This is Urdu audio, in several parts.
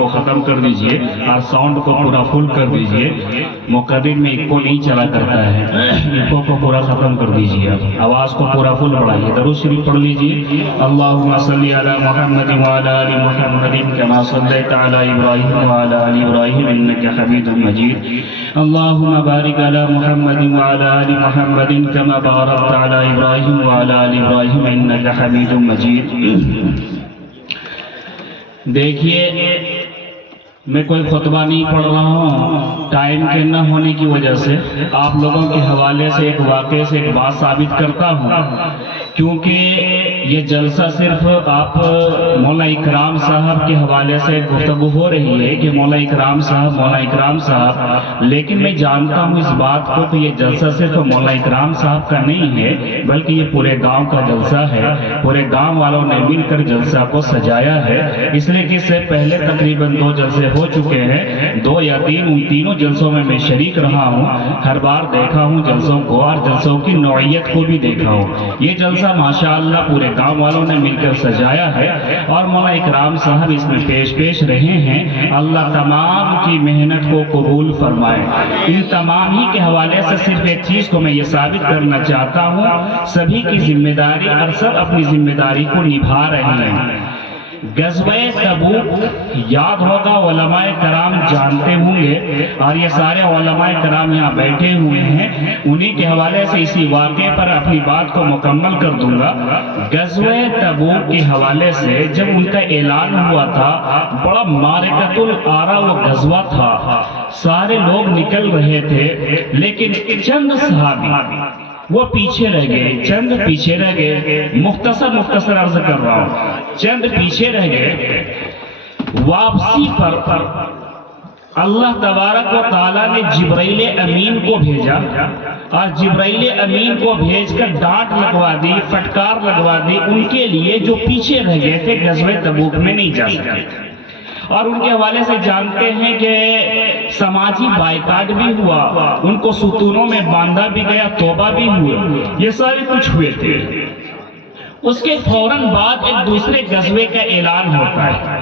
کو ختم کر دیجئے اور ساؤنڈ کو پورا فل کر دیجئے. مقرر میں ایکو نہیں چلا کرتا ہے, ایکو کو پورا ختم کر دیجئے, آواز کو پورا فل بڑھائیے. درود شریف پڑھ لیجئے. اللہم صلی علی محمد وعلی آل محمد کما صلیت علی ابراہیم وعلی آل ابراہیم انک حمید مجید. اللہم بارک علی محمد وعلی آل محمد کما بارکت علی ابراہیم وعلی آل ابراہیم انک حمید مجید. دیکھیے میں کوئی خطبہ نہیں پڑھ رہا ہوں, ٹائم کے نہ ہونے کی وجہ سے آپ لوگوں کے حوالے سے ایک واقعے سے ایک بات ثابت کرتا ہوں, کیونکہ یہ جلسہ صرف آپ مولا اکرام صاحب کے حوالے سے گفتگو ہو رہی ہے کہ مولا اکرام صاحب, لیکن میں جانتا ہوں اس بات کو کہ یہ جلسہ صرف مولا اکرام صاحب کا نہیں ہے بلکہ یہ پورے گاؤں کا جلسہ ہے. پورے گاؤں والوں نے مل کر جلسہ کو سجایا ہے, اس لیے کہ اس سے پہلے تقریباً 2 جلسے ہو چکے ہیں, 2 یا 3, ان تینوں جلسوں میں شریک رہا ہوں. ہر بار دیکھا ہوں جلسوں کو اور جلسوں کی نوعیت کو بھی دیکھا ہوں. یہ جلسہ ماشاءاللہ پورے گاؤں والوں نے مل کر سجایا ہے اور مولا اکرام صاحب اس میں پیش رہے ہیں. اللہ تمام کی محنت کو قبول فرمائے. ان تمام ہی کے حوالے سے صرف ایک چیز کو میں یہ ثابت کرنا چاہتا ہوں, سبھی کی ذمہ داری اور سب اپنی ذمہ داری کو نبھا رہے ہیں. غزوہ تبوک یاد ہوگا, علماء کرام جانتے ہوں گے اور یہ سارے علماء کرام یہاں بیٹھے ہوئے ہیں, انہی کے حوالے سے اسی واقعے پر اپنی بات کو مکمل کر دوں گا. غزوہ تبوک کے حوالے سے جب ان کا اعلان ہوا تھا, بڑا معرکۃ العرا وہ غزوہ تھا, سارے لوگ نکل رہے تھے لیکن چند صحابی وہ پیچھے رہ گئے, چند پیچھے رہ گئے. مختصر عرض کر رہا ہوں, چند پیچھے رہ گئے. واپسی پر اللہ تبارک و تعالیٰ نے جبرائیل امین کو بھیجا اور جبرائیل امین کو بھیج کر ڈانٹ لگوا دی, فٹکار لگوا دی ان کے لیے جو پیچھے رہ گئے تھے, غزوہ تبوک میں نہیں جا سکتے. اور ان کے حوالے سے جانتے ہیں کہ سماجی بائیکاٹ بھی ہوا, ان کو ستونوں میں باندھا بھی گیا, توبہ بھی ہوئی, یہ سارے کچھ ہوئے تھے. اس کے فوراً بعد ایک دوسرے غزوے کا اعلان ہوتا ہے,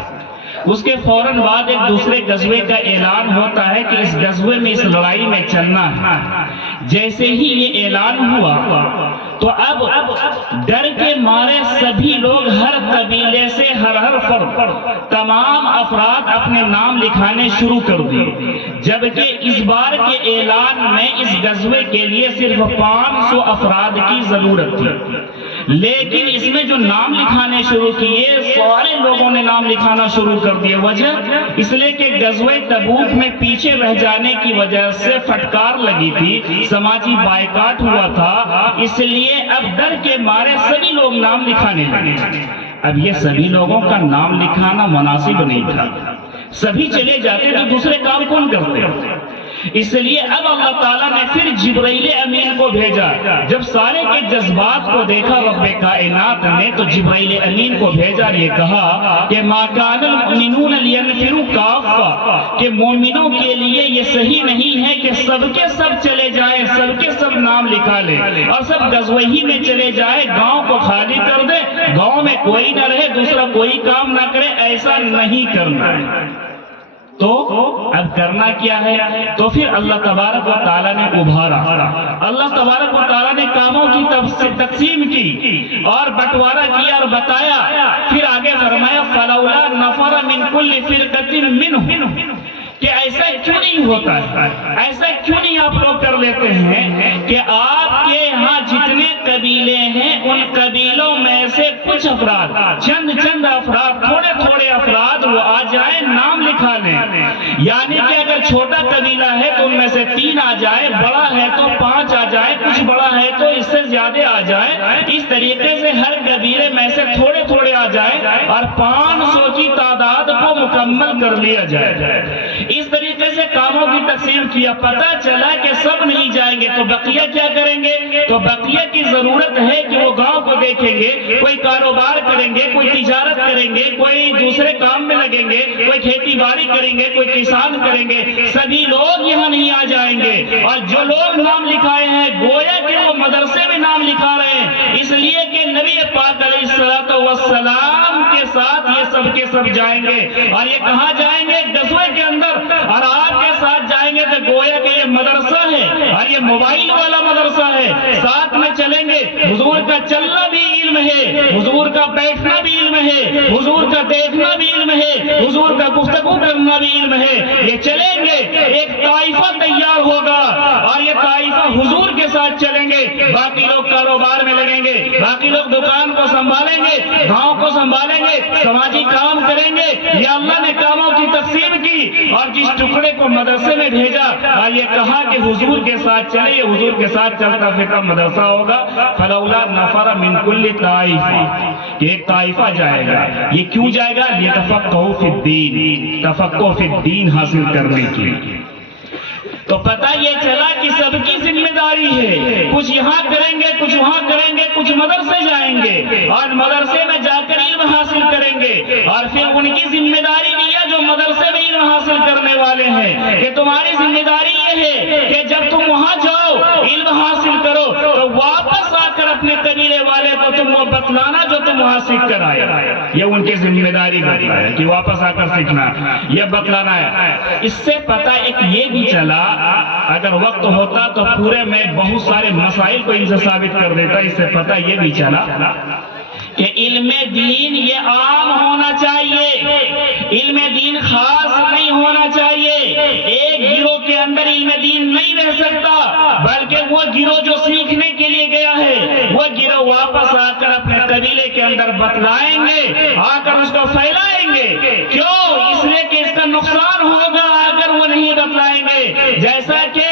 اس کے فوراً بعد ایک دوسرے غزوے کا اعلان ہوتا ہے کہ اس غزوے میں اس لڑائی میں چلنا ہے. جیسے ہی یہ اعلان ہوا تو اب ڈر کے مارے سبھی لوگ ہر قبیلے سے ہر فرد تمام افراد اپنے نام لکھانے شروع کر دیے, جبکہ اس بار کے اعلان میں اس غزوے کے لیے صرف 500 افراد کی ضرورت تھی. لیکن اس میں جو نام لکھانے شروع کیے, سارے لوگوں نے نام لکھانا شروع کر دیے. وجہ اس لیے کہ غزوہ تبوک میں پیچھے رہ جانے کی وجہ سے فٹکار لگی تھی, سماجی بائیکاٹ ہوا تھا, اس لیے اب ڈر کے مارے سبھی لوگ نام لکھانے لگے. اب یہ سبھی لوگوں کا نام لکھانا مناسب نہیں تھا, سبھی چلے جاتے تو دوسرے کام کون کرتے. اس لیے اب اللہ تعالیٰ نے پھر جبرائیل امین کو بھیجا. جب سارے کے جذبات کو دیکھا رب کائنات نے تو جبرائیل امین کو بھیجا اور یہ کہا کہ ما کان المؤمنون لینفروا کافہ, کہ مومنوں کے لیے یہ صحیح نہیں ہے کہ سب کے سب چلے جائیں, سب کے سب نام لکھا لیں اور سب غزوہ ہی میں چلے جائیں, گاؤں کو خالی کر دے, گاؤں میں کوئی نہ رہے, دوسرا کوئی کام نہ کرے. ایسا نہیں کرنا ہے. تو اب کرنا کیا ہے؟ تو پھر اللہ تبارک و تعالیٰ نے ابھارا, اللہ تبارک و تعالیٰ نے کاموں کی تقسیم کی اور بٹوارا کیا اور بتایا. پھر آگے فرمایا فلولا نفر من کل فرقۃ منهم, کہ ایسا کیوں نہیں ہوتا ہے, ایسا کیوں نہیں آپ لوگ کر لیتے ہیں کہ آپ کے یہاں جتنے قبیلے ہیں ان قبیلوں میں سے کچھ افراد, چند افراد, تھوڑے افراد وہ آ جائیں, نام لکھا لیں. یعنی کہ اگر چھوٹا قبیلہ ہے تو ان میں سے 3 آ جائے, بڑا ہے تو 5 آ جائے, کچھ بڑا ہے تو اس سے زیادہ آ جائے. اس طریقے سے ہر قبیلے میں سے تھوڑے آ جائے اور 500 کی تعداد کو مکمل کر لیا جائے. اس طریقے سے کاموں کی تقسیم کیا. پتہ چلا کہ سب نہیں جائیں گے تو بقیہ کیا کریں گے, تو بقیہ کی ضرورت ہے کہ وہ گاؤں کو دیکھیں گے, کوئی کاروبار کریں گے, کوئی تجارت کریں گے, کوئی دوسرے کام میں لگیں گے, کوئی کھیتی باڑی کریں گے, کوئی کسان کریں گے. سبھی لوگ یہاں نہیں آ جائیں گے. اور جو لوگ نام لکھائے ہیں گویا کہ وہ مدرسے میں نام لکھا رہے ہیں, اس لیے کہ نبی پاک علیہ الصلوۃ والسلام کے ساتھ یہ سب کے سب جائیں گے، اور یہ کہاں جائیں گے؟ غزوے کے اندر، اور آپ کے ساتھ جائیں گے تو گویا کہ یہ مدرسہ ہے، اور یہ موبائل والا مدرسہ ہے، ساتھ میں چلیں گے، حضور کا چلنا بھی علم ہے، حضور کا بیٹھنا بھی علم ہے، حضور کا دیکھنا بھی علم ہے، حضور کا گفتگو کرنا بھی علم ہے، یہ چلیں گے، ایک طائفہ تیار ہوگا، اور یہ طائفہ حضور کے ساتھ چلیں گے، باقی لوگ کاروبار میں لگیں گے، باقی لوگ دکان کو سنبھالیں گے، گاؤں کو سنبھالیں گے، سماجی کام کریں گے، یا اللہ نے کاموں کی تقسیم کی، اور جس ٹکڑے کو مدرسے میں بھیجا اور یہ کہا کہ حضور کے ساتھ چلے، یہ حضور کے ساتھ چلتا پھرتا مدرسہ ہوگا، فلولا نفر من کل طائفہ، یہ ایک طائفہ جائے گا، یہ کیوں جائے گا؟ لیتفقہوا فی الدین، تفقہ فی الدین حاصل کرنے کی۔ تو پتہ یہ چلا کہ سب کی ذمہ داری ہے، کچھ یہاں کریں گے، کچھ وہاں کریں گے، کچھ مدرسے جائیں گے اور مدرسے میں جا کر علم حاصل کریں گے، اور پھر ان کی ذمہ داری دیا جو مدرسے میں علم حاصل کرنے والے ہیں کہ تمہاری ذمہ داری یہ ہے کہ جب تم وہاں جاؤ علم حاصل کرو تو واپس آ کر اپنے قبیلے والے کو تم وہ بتلانا جو تم وہاں سیکھ کر آئے، یہ ان کی ذمہ داری ہے کہ واپس آ کر سیکھنا، یہ بتلانا ہے۔ اس سے پتہ ایک یہ بھی چلا، اگر وقت ہوتا تو پورے میں بہت سارے مسائل کو ان سے ثابت کر دیتا، اس سے پتہ یہ بھی چلا کہ علم دین یہ عام ہونا چاہیے، علم دین خاص نہیں ہونا چاہیے، ایک گروہ کے اندر علم دین نہیں رہ سکتا، بلکہ وہ گروہ جو سیکھنے کے لیے گیا ہے وہ گروہ واپس آ کر اپنے قبیلے کے اندر بتلائیں گے، آ کر اس کو پھیلائیں گے، کیوں؟ اس لیے کہ اس کا نقصان ہوگا اگر وہ نہیں بتلائیں گے، جیسا کہ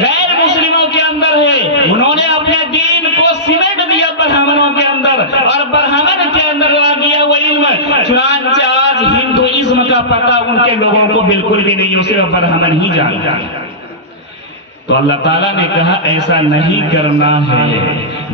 غیر مسلموں کے اندر ہے، انہوں نے اپنے دین کو سمیٹ دیا برہمنوں کے اندر، اور برہمن کے اندر لا دیا وہ علم، چنانچہ آج ہندوازم کا پتہ ان کے لوگوں کو بالکل بھی نہیں، اسے برہمن ہی جانتا ہے۔ تو اللہ تعالیٰ نے کہا ایسا نہیں کرنا ہے،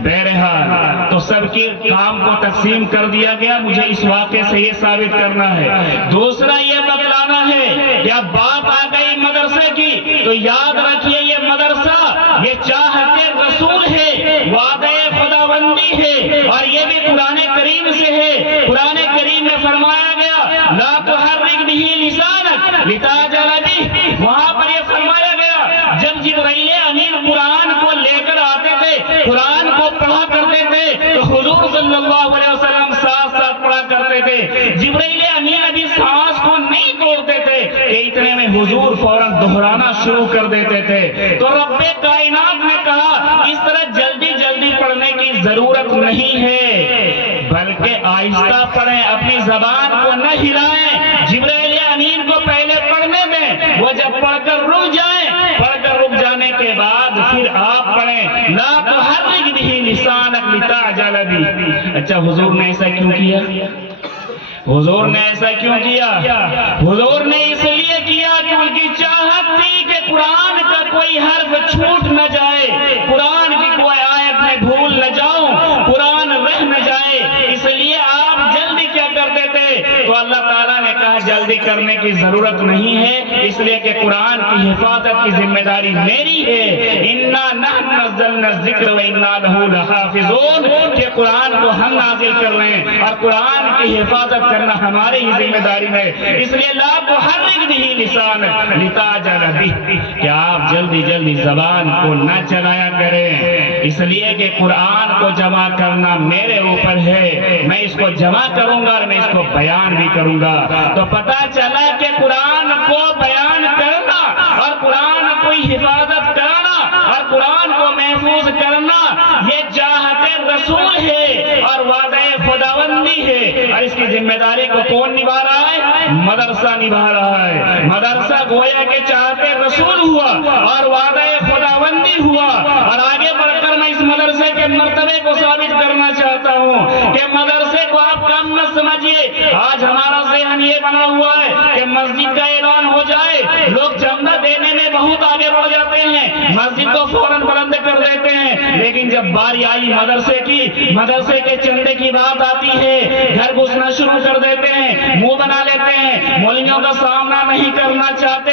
بہرحال تو سب کے کام کو تقسیم کر دیا گیا، مجھے اس واقعے سے یہ ثابت کرنا ہے۔ دوسرا یہ بتلانا ہے کہ اب بات آ گئی مدرسے کی، تو یاد رکھیے یہ مدرسہ یہ چاہت رسول ہے، وعدہ خداوندی ہے، اور یہ بھی قرآن کریم سے ہے۔ قرآن کریم میں فرمایا گیا لا تحرک بہ لسانک لتعجل بہ، وہاں پر یہ فرمایا گیا جب جبرائیل امین قرآن کو لے کر آتے تھے، قرآن کو پڑھا کرتے تھے تو حضور صلی اللہ علیہ وسلم ساتھ ساتھ پڑھا کرتے تھے، جبرائیل امین ابھی سانس کو نہیں توڑتے تھے کہ اتنے میں حضور فوراً دہرانا شروع کر دیتے تھے۔ تو رب کائنات نے کہا اس طرح جلدی جلدی پڑھنے کی ضرورت نہیں ہے، بلکہ آہستہ پڑھیں، اپنی زبان کو نہ ہلائیں، جبرائیل امین کو پہلے پڑھنے دیں، وہ جب پڑھ کر رک جائیں، پڑھ کر رک جانے کے بعد پھر آپ پڑھیں لا تحرک بہ لسانک لتعجل بہ۔ اچھا حضور نے ایسا کیوں کیا؟ حضور نے ایسا کیوں کیا؟ حضور نے اس لیے کیا کہ ان کی چاہت تھی کہ قرآن کا کوئی حرف چھوٹ نہ جائے، قرآن کی کوئی آیت میں بھول نہ جاؤں، قرآن رہ نہ جائے، اس لیے آپ جلدی کیا کرتے تھے؟ تو اللہ تعالیٰ نے کہا جلدی کرنے کی ضرورت نہیں ہے، اس لیے کہ قرآن کی حفاظت کی ذمہ داری میری ہے، انا نحن نزلنا الذکر وانا لہ لحافظون، کہ قرآن کو ہم نازل کر رہے ہیں اور قرآن کی حفاظت کرنا ہماری ہی ذمہ داری میں، اس لیے لا تحرک بہ لسانک لتعجل بہ، کہ آپ جلدی جلدی زبان کو نہ چلایا کریں، اس لیے کہ قرآن کو جمع کرنا میرے اوپر ہے، میں اس کو جمع کروں گا اور میں اس کو بیان بھی کروں گا۔ تو پتہ چلا کہ قرآن کو بیان کرنا اور قرآن کو حفاظت کرنا اور قرآن کو محفوظ کرنا یہ چاہت رسول ہے اور وعدہ خداوندی ہے، اور اس کی ذمہ داری کو کون نبھا رہا ہے؟ مدرسہ نبھا رہا ہے۔ مدرسہ گویا کہ چاہت رسول ہوا اور وعدہ خداوندی ہوا، اور آگے بڑھ کر میں اس مدرسے کے مرتبے کو ثابت کرنا چاہتا ہوں کہ مدرسے کو آپ کم مت سمجھیے۔ آج ہمارا ذہن یہ بنا ہوا ہے کہ مسجد کا اعلان ہو جائے لوگ چندہ دینے میں بہت آگے بڑھ جاتے ہیں، مسجد کو فوراً بلند کر دیتے ہیں، لیکن جب باری آئی مدرسے کی، مدرسے کے چندے کی بات آتی ہے، گھر گھسنا شروع کر دیتے ہیں، منہ بنا لیتے ہیں، مولیوں کا سامنا نہیں کرنا چاہتے